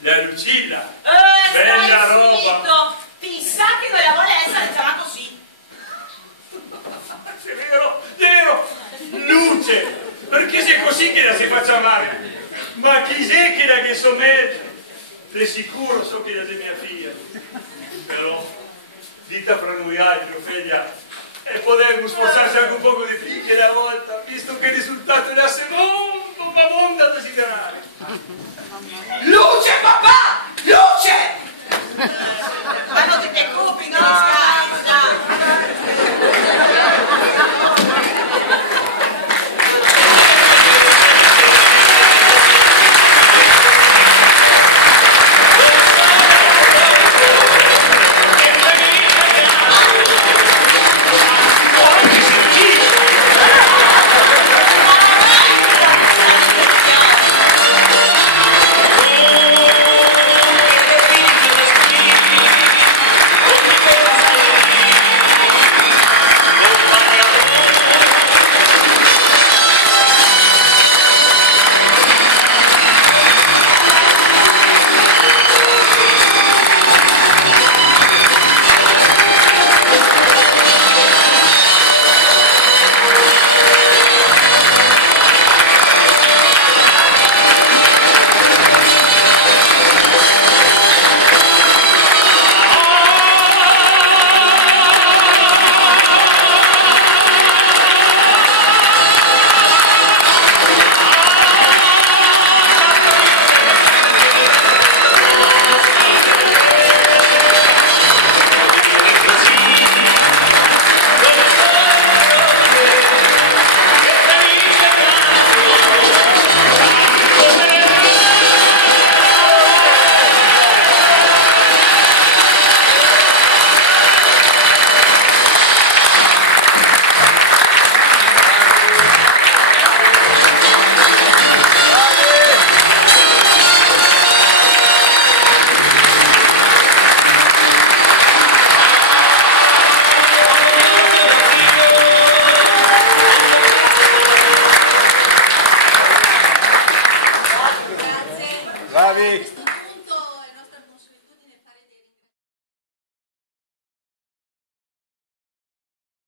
La Lucilla. Bella roba. Chissà che non la vuole essere chiamata così. È vero. Luce. Perché se è così che la si faccia male? Ma chi è che la che sommerge? De sicuro so che la è mia figlia. Però, dita fra noi altri, Ofelia, e potremmo sforzarci anche un poco di più che la volta, visto che il risultato è una bomba da desiderare. Luce, papà! Luce! Ma non ti preoccupi, non scherza! Bravi!